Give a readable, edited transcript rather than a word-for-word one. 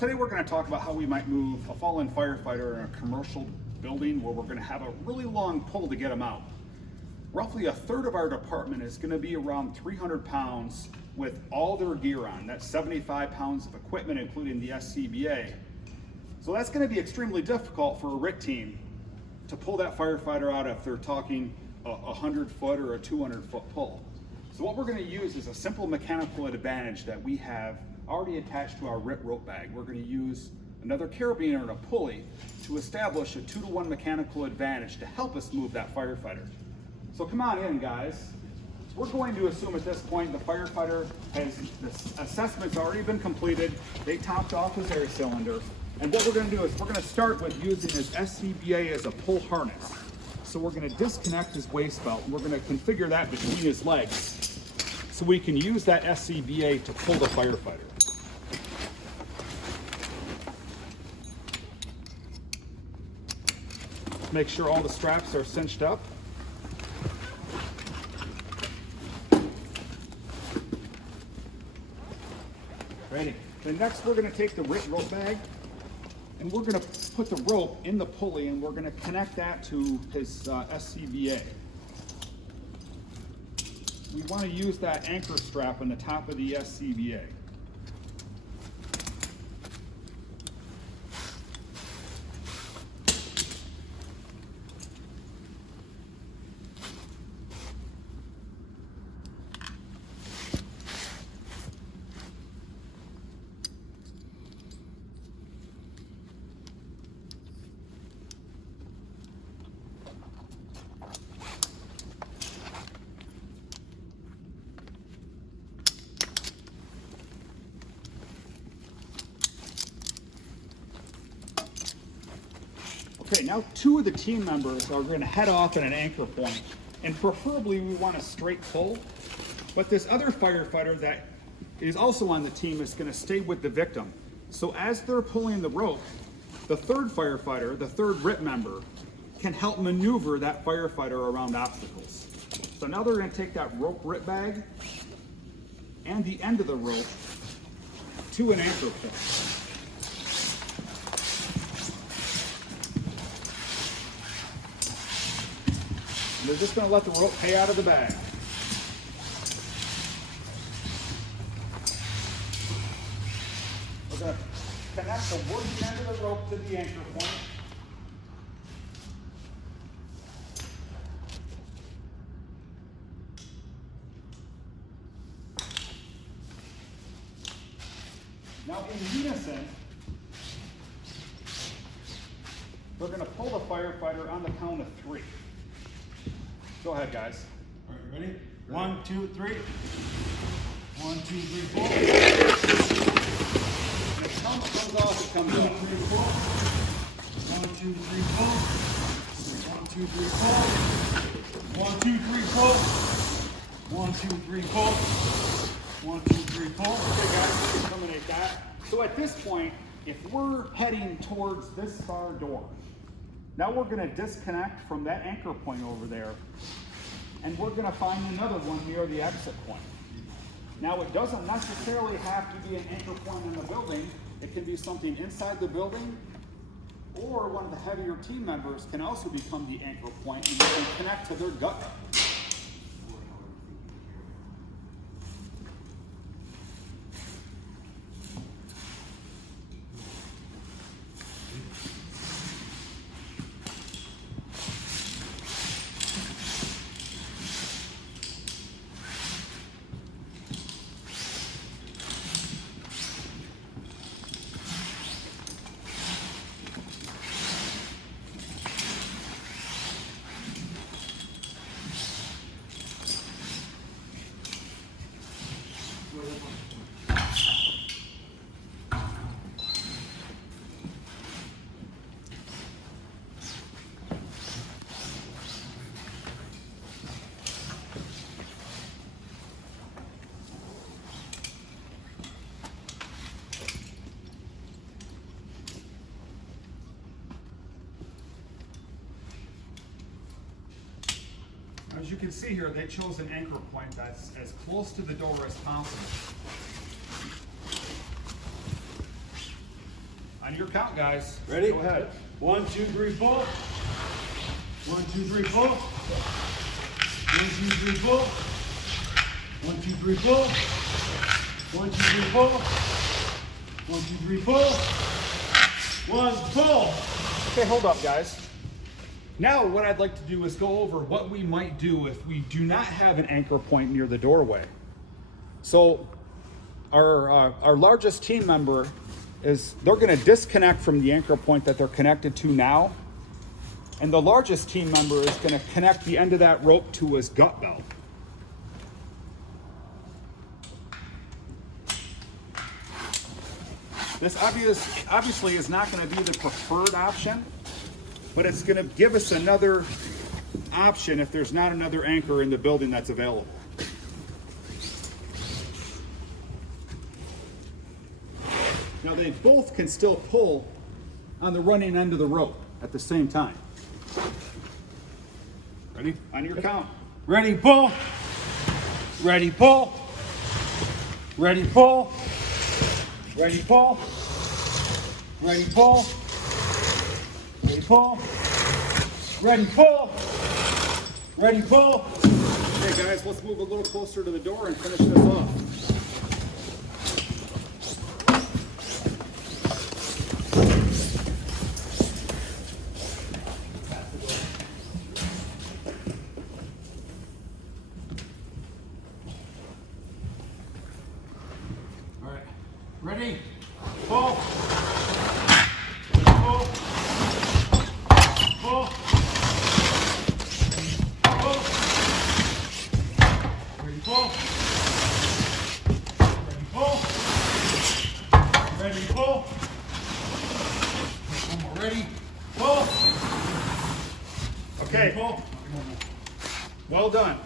today we're going to talk about how we might move a fallen firefighter in a commercial building where we're going to have a really long pull to get them out. Roughly a third of our department is going to be around 300 pounds with all their gear on. That's 75 pounds of equipment, including the SCBA. So that's going to be extremely difficult for a RIT team to pull that firefighter out if they're talking a 100-foot or a 200-foot pull. So what we're going to use is a simple mechanical advantage that we have already attached to our RIT rope bag. We're going to use another carabiner and a pulley to establish a 2-to-1 mechanical advantage to help us move that firefighter. So come on in, guys. We're going to assume at this point the firefighter has, the assessment's already been completed. They topped off his air cylinder. And what we're going to do is we're going to start with using his SCBA as a pull harness. So we're going to disconnect his waist belt and we're going to configure that between his legs so we can use that SCBA to pull the firefighter. Make sure all the straps are cinched up. Ready. Then next we're going to take the RIT rope bag and we're going to put the rope in the pulley and we're going to connect that to his SCBA. We want to use that anchor strap on the top of the SCBA. Okay, now 2 of the team members are going to head off at an anchor point, and preferably we want a straight pull, but this other firefighter that is also on the team is going to stay with the victim. So as they're pulling the rope, the third firefighter, the third RIT member, can help maneuver that firefighter around obstacles. So now they're going to take that rope RIT bag and the end of the rope to an anchor point. They're just going to let the rope pay out of the bag. We're going to connect the wooden end of the rope to the anchor point. Now in unison, we're going to pull the firefighter on the count of 3. Go ahead, guys. All right, ready? 1, 2, 3. 1, 2, 3, 4. When it comes off, it comes off. 3, 4. 1, 2, 3, pull. 1, 2, 3, pull. 1, 2, 3, pull. 1, 2, 3, pull. 1, 2, 3, pull. Okay, guys, let's terminate that. So at this point, if we're heading towards this far door, now we're going to disconnect from that anchor point over there, and we're going to find another one near the exit point. Now it doesn't necessarily have to be an anchor point in the building. It can be something inside the building, or one of the heavier team members can also become the anchor point and they can connect to their gut. As you can see here, they chose an anchor point that's as close to the door as possible. On your count, guys. Ready? Go ahead. 1, 2, 3, pull. 1, 2, 3, pull. 1, 2, 3, pull. 1, 2, 3, pull. 1, 2, 3, pull. 1, 2, 3, pull. 1, pull. Okay, hold up, guys. Now what I'd like to do is go over what we might do if we do not have an anchor point near the doorway. So our largest team member they're going to disconnect from the anchor point that they're connected to now. And the largest team member is going to connect the end of that rope to his gut belt. This obviously is not going to be the preferred option, but it's going to give us another option if there's not another anchor in the building that's available. Now they both can still pull on the running end of the rope at the same time. Ready? On your count. Ready, pull. Ready, pull. Ready, pull. Ready, pull. Ready, pull. Ready, pull. Ready, pull. Ready, pull. Okay, guys, let's move a little closer to the door and finish this off. All right. Ready? Pull. Pull. Pull. Pull. Ready, pull. Ready, pull. Ready, pull. One more. Ready? Pull. Okay, Pull. well done.